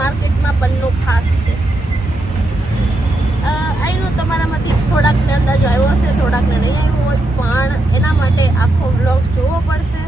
માર્કેટમાં બંનો ખાસ છે. આઈનો તમારામાંથી થોડાકને અંદાજો આવ્યો હશે થોડાકને નહીં આવ્યો હોય પણ એના માટે આખો બ્લોગ જોવો પડશે.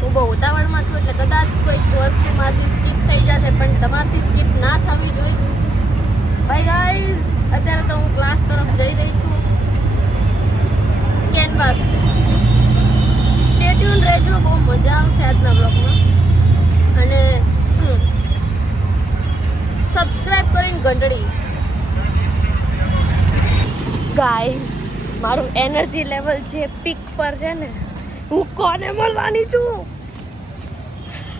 હું બહુ ઉતાવળમાં છું, એટલે કદાચ કોઈક વસ્તુમાંથી સ્કીપ થઈ જશે, પણ તમારથી સ્કીપ ના થવી જોઈએ. ભાઈ ગાઈઝ અત્યારે તો હું ક્લાસ તરફ જઈ રહી છું. કેનવાસ છે. સ્ટેટ્યુન રહેજો, બહુ મજા આવશે આજના બ્લોગમાં અને ઘંટડી ગાઈઝ મારું એનર્જી લેવલ જે પીક પર છે ને, હું કોને મળવાની છું?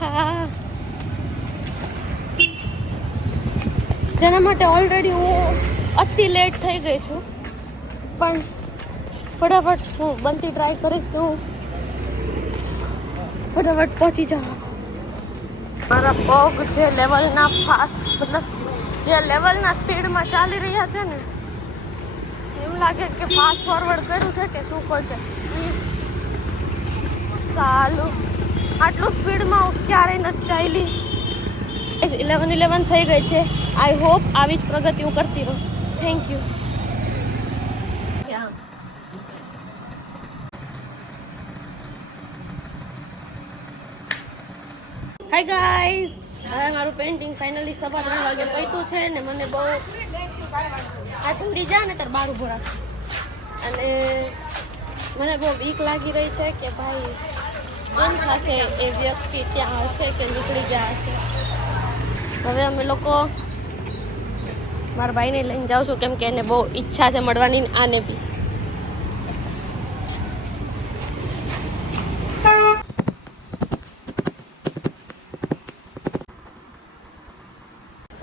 હા. જેના માટે ઓલરેડી હું અતિ લેટ થઈ ગઈ છું. પણ ફટાફટ હું બનતી ટ્રાય કરીશ કે હું ફટાફટ પહોંચી જાઉં. મારા પગ જે લેવલના ફાસ્ટ મતલબ જે લેવલના સ્પીડમાં ચાલી રહ્યા છે ને એમ લાગે કે ફાસ્ટ ફોરવર્ડ કર્યું છે કે શું કોઈ કે સાલું. આટલું સ્પીડમાં ક્યારેય નથી ચાલી ઇલેવન ઇલેવન થઈ ગઈ છે. આઈ હોપ આવી જ પ્રગતિ હું કરતી રહું. થેન્ક યુ હાય ગાઈઝ હવે મારું પેઇન્ટિંગ ફાઇનલી સવા ત્રણ વાગે પૈતું છે ને મને બહુ આ છોડી જા ને તાર બાર ઊભો રાખ. અને મને બહુ બીક લાગી રહી છે કે ભાઈ કોણ થશે એ વ્યક્તિ ત્યાં હશે કે નીકળી ગયા હશે. હવે અમે લોકો મારા ભાઈને લઈને જાઉં છું કેમ કે એને બહુ ઈચ્છા છે મળવાની આને બી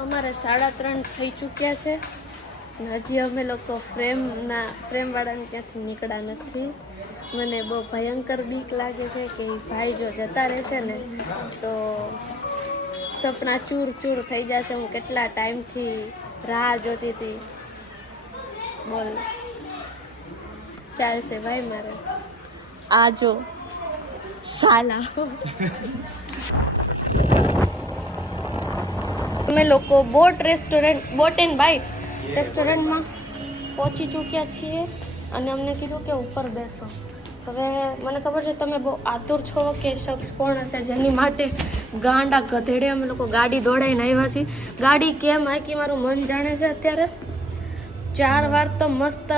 અમારે સાડા ત્રણ થઈ ચૂક્યા છે. હજી અમે લોકો ફ્રેમના ફ્રેમવાળાને ક્યાંથી નીકળ્યા નથી. મને બહુ ભયંકર બીક લાગે છે કે ભાઈ જો જતા રહેશે ને, તો સપના ચૂર ચૂર થઈ જશે. હું કેટલા ટાઈમથી રાહ જોતી હતી. બોલ. ચાલશે ભાઈ મારે. આ જો સાલા. અમે લોકો boat restaurant boat and bite રેસ્ટોરન્ટમાં પહોંચી ચૂક્યા છીએ અને અમને કીધું કે ઉપર બેસો. હવે મને ખબર છે તમે બહુ આતુર છો કે શખ્સ કોણ હશે? જેની માટે ગાંડા ગધેડે અમે લોકો ગાડી દોડાઈને આવ્યા છીએ. ગાડી કેમ આખી મારું મન જાણે છે અત્યારે? ચાર વાર તો મસ્ત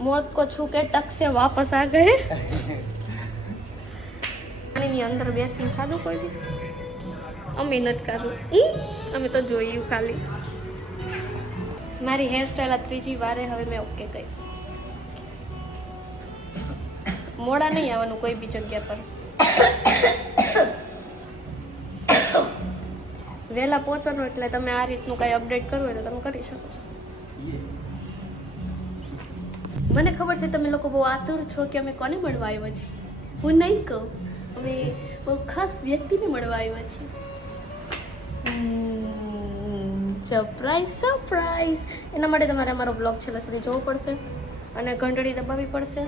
મોત કો છું કે ટકસે વાપસ આ ગયે. પાણીની અંદર બેસીને ખાધું કોઈ દી? અમે નથી ખાધું અમે તો જોયું ખાલી. મારી હેરસ્ટાઈલ આ ત્રીજી વારે હવે મેં ઓકે કહી મોડા નહીં આવવાનું કોઈ બી જગ્યા પર. વહેલા પહોંચવાનું એટલે તમે આ રીતનું કાંઈ અપડેટ કરવું હોય તો તમે કરી શકો છો. મને ખબર છે તમે લોકો બહુ આતુર છો કે અમે કોને મળવા આવ્યા છીએ? હું નહીં કહું. અમે બહુ ખાસ વ્યક્તિને મળવા આવ્યા છીએ. સરપ્રાઈઝ સરપ્રાઈઝ એના માટે તમારે અમારો બ્લોગ છેલ્લા સુધી જોવો પડશે અને ઘંટડી દબાવવી પડશે.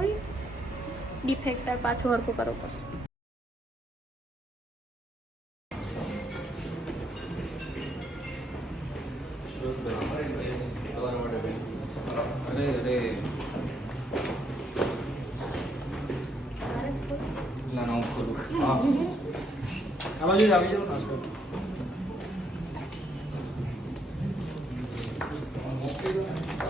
ઓય ડિફેક્ટર પાછું હરખું કરવું પડશે.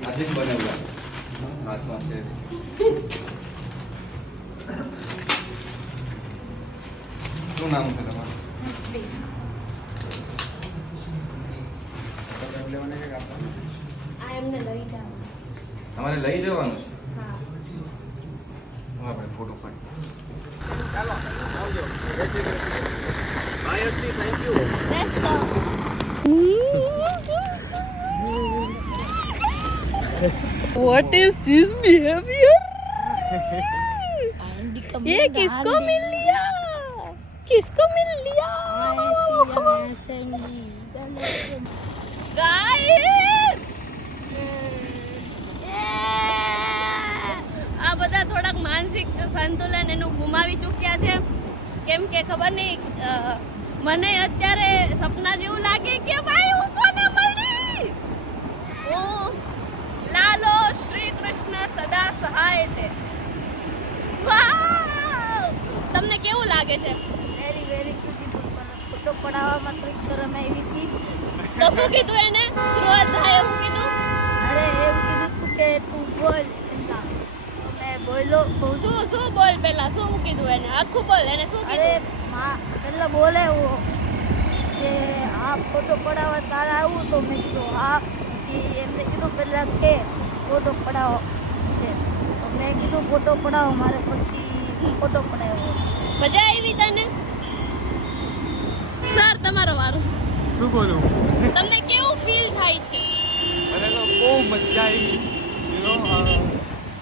આજે જ બનાવ્યા હાથમાં છે. શું નામ છે તમારું? તમારે લઈ જવાનું છે? હા. આપણે ફોટો પાડી ચાલો આવજો. Thank you Let's go. What is this behavior? ये किसको मिल लिया किसको मिल लिया Guys! આ બધા થોડાક માનસિક સંતુલન એનું ગુમાવી ચૂક્યા છે કેમ કે ખબર નહીં અ, મને અત્યારે સપના જેવું મેં શું શું બોલ પેલા શું કીધું એને? આખું બોલ એને શું અરે કીધું? માં પેલા બોલે એવું કે આ ફોટો પડાવવા તારે આવું તો મેં કીધું હા. પછી એમને કીધું પહેલાં કે ફોટો પડાવો. છે. તો મેં કીધું ફોટો પડાવો મારે પછી ફોટો પડાવ્યો મજા આવી તને? સર તમારો વારો. શું બોલું? તમને કેવું ફીલ થાય છે? મને તો બહુ મજા આવી. યુ નો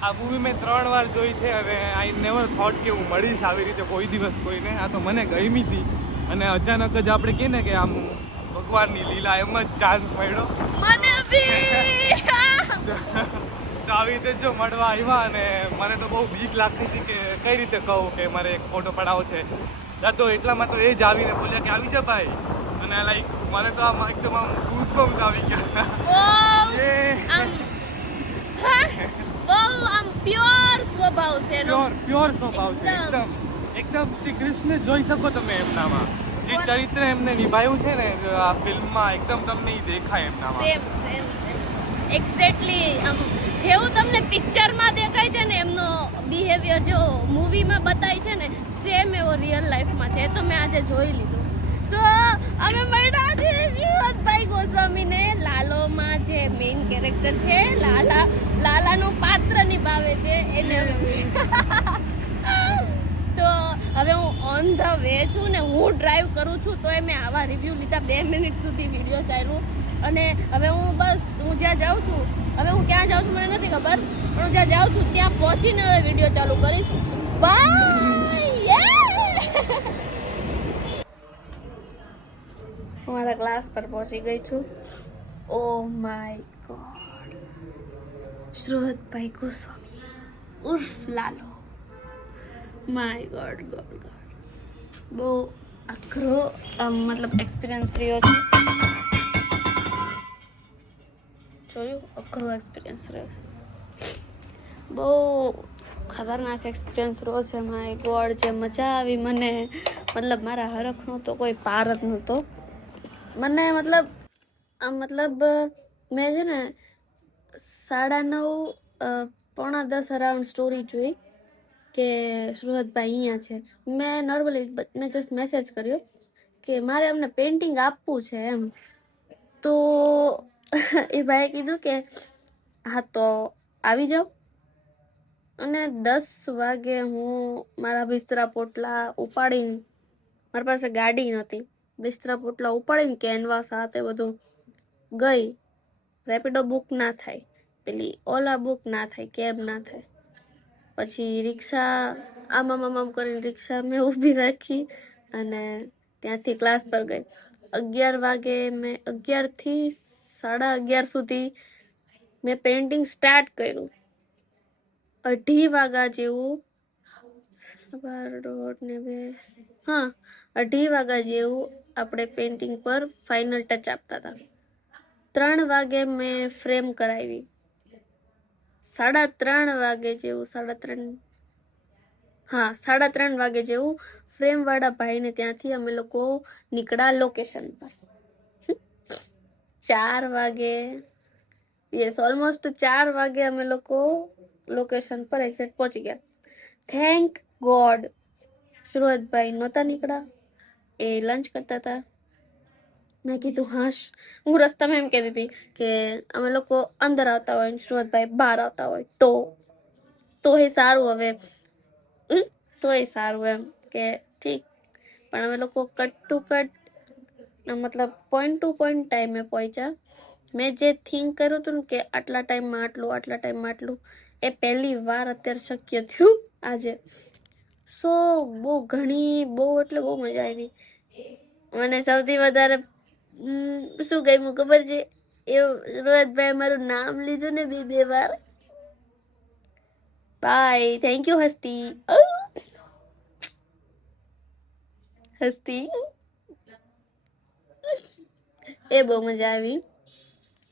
આ મૂવી મેં ત્રણ વાર જોઈ છે અને આઈ નેવર થોટ કે હું મળીશ આવી રીતે કોઈ દિવસ કોઈને. આ તો મને ગમી હતી. અને અચાનક જ આપણે કહીએ ને કે આમ ભગવાનની લીલા એમ જ ચાન્સ મળ્યો. તો આવી રીતે જો મળવા આવ્યા અને મને તો બહુ બીક લાગતી હતી કે કઈ રીતે કહું કે મારે એક ફોટો પડાવો છે. ત્યાં તો એટલામાં તો એ જ આવીને બોલ્યા કે આવી જા ભાઈ. અને લાઈક મને તો આમ એકદમ આમ ગૂઝબમ્સ આવી ગયા. બહુ આમ પ્યોર સ્વભાવ છે એનો. પ્યોર પ્યોર સ્વભાવ છે. એકદમ. એકદમ શ્રી કૃષ્ણ જોઈ શકો તમે એમનામાં. જે ચરિત્ર એમને નિભાયું છે ને આ ફિલ્મમાં એકદમ તમને ઈ દેખાય એમનામાં. સેમ સેમ એક્ઝેક્ટલી આમ જેવું તમને પિક્ચરમાં દેખાય છે ને એમનો બિહેવિયર જો મૂવીમાં બતાય છે ને સેમ એવો રિયલ લાઈફમાં છે. તો મેં આજે જોઈ લીધું. સો અમે મળ્યા છે ભાઈ ગોસ્વામીને. લાલોમાં જે મેઇન કેરેક્ટર છે, લાલા, લાલાનું પાત્ર નિભાવે છે એને. તો હવે હું ઓન ધ વે છું ને હું ડ્રાઈવ કરું છું, તો એ મેં આવા રિવ્યૂ લીધા બે મિનિટ સુધી વીડિયો ચાલ્યું. અને હવે હું બસ, હું જ્યાં જાઉં છું, હવે હું ક્યાં જાઉં છું મને નથી ખબર, પણ હું જ્યાં જાઉં છું ત્યાં પહોંચીને હવે વીડિયો ચાલુ કરીશ. બાય હું મારા ક્લાસ પર પહોંચી ગઈ છું. ઓ માય ગોડ શ્રોતભાઈ Goswami ઉર્ફ Lalo my god god god બહુ અઘરો મતલબ એક્સપિરિયન્સ રહ્યો છે. જોયું? અઘરો એક્સપિરિયન્સ રહ્યો છે. બહુ ખતરનાક એક્સપિરિયન્સ રહ્યો છે. માય ગોડ જે મજા આવી મને. મતલબ મારા હરખનો તો કોઈ પાર જ નહોતો. મને મતલબ મતલબ મેં છે ને સાડા નવ પોણા દસ અરાઉન્ડ સ્ટોરી જોઈ કે સુરતભાઈ અહીંયા છે. મેં નોર્મલી મેં જસ્ટ મેસેજ કર્યો કે મારે અમને પેઇન્ટિંગ આપવું છે એમ. તો એ ભાઈએ કીધું કે, હા, તો આવી જાઓ. અને દસ વાગે હું મારા બિસ્તરા પોટલા ઉપાડીને, મારી પાસે ગાડી નહોતી. બિસ્તરા પોટલા ઉપાડીને કેનવાસ સાથે બધું ગઈ. રેપિડો બુક ના થાય. પેલી ઓલા બુક ના થાય, કેબ ના થાય. પછી રિક્ષા આમામ આમ આમ આમ કરીને રિક્ષા મેં ઊભી રાખી અને ત્યાંથી ક્લાસ પર ગઈ. અગિયાર વાગે મેં અગિયારથી સાડા અગિયાર સુધી મેં પેઇન્ટિંગ સ્ટાર્ટ કર્યું. અઢી વાગ્યા જેવું બાર દોઢ ને બે, હા, અઢી વાગ્યા જેવું આપણે પેઇન્ટિંગ પર ફાઇનલ ટચ આપતા હતા. ત્રણ વાગે મેં ફ્રેમ કરાવી. સાડા ત્રણ વાગે જેવું, સાડા ત્રણ, હા, સાડા ત્રણ વાગે જેવું ફ્રેમવાળા ભાઈને ત્યાંથી અમે લોકો નીકળ્યા લોકેશન પર. ચાર વાગે યસ ઓલમોસ્ટ ચાર વાગે અમે લોકો લોકેશન પર એક્ઝેક્ટ પહોંચી ગયા. થેન્ક ગોડ સુરતભાઈ નહોતા નીકળ્યા. એ લંચ કરતા હતા. મેં કીધું, હાશ. હું રસ્તામાં એમ કહેતી હતી કે અમે લોકો અંદર આવતા હોય સુરતભાઈ બહાર આવતા હોય, તો તો એ સારું હવે? તો એ સારું એમ કે ઠીક. પણ અમે લોકો કટ ટુ કટ મતલબ પોઈન્ટ ટુ પોઈન્ટ ટાઈમે પહોંચ્યા. મેં જે થિંક કર્યું હતું ને કે આટલા ટાઈમમાં આટલું, આટલા ટાઈમમાં આટલું, એ પહેલી વાર અત્યારે શક્ય થયું આજે. સો બહુ ઘણી, બહુ એટલે બહુ મજા આવી. મને સૌથી વધારે શું ગયું ખબર છે? એ રોહિતભાઈ મારું નામ લીધું ને બે બે વાર. Bye thank you Hasti Hasti એ બહુ મજા આવી.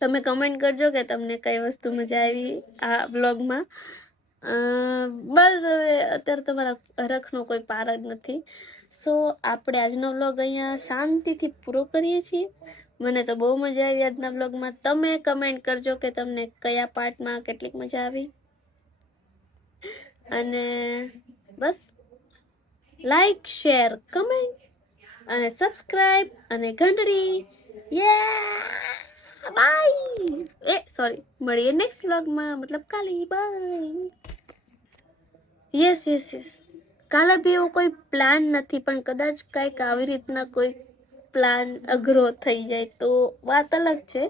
તમે કમેન્ટ કરજો કે તમને કઈ વસ્તુ મજા આવી આ વ્લોગમાં બસ હવે અત્યારે તમારા હરખનો કોઈ પાર જ નથી. સો આપણે આજનો વ્લોગ અહીંયા શાંતિથી પૂરો કરીએ છીએ. મને તો બહુ મજા આવી આજના વ્લોગમાં તમે કમેન્ટ કરજો કે તમને કયા પાર્ટમાં કેટલીક મજા આવી. અને બસ લાઈક શેર કમેન્ટ અને સબસ્ક્રાઈબ અને ઘંટડી. યા બાય એ સોરી મળીએ નેક્સ્ટ વ્લોગમાં મતલબ કાલે. બાય યસ યસ યસ કાલે બી એવો કોઈ પ્લાન નથી, પણ કદાચ કંઈક આવી રીતના કોઈ પ્લાન અઘરો થઈ જાય તો વાત અલગ છે.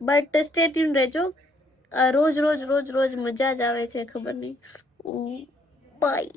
બટ સ્ટેટ્યુન રહેજો. રોજ રોજ રોજ રોજ મજા જ આવે છે, ખબર નહીં. બાય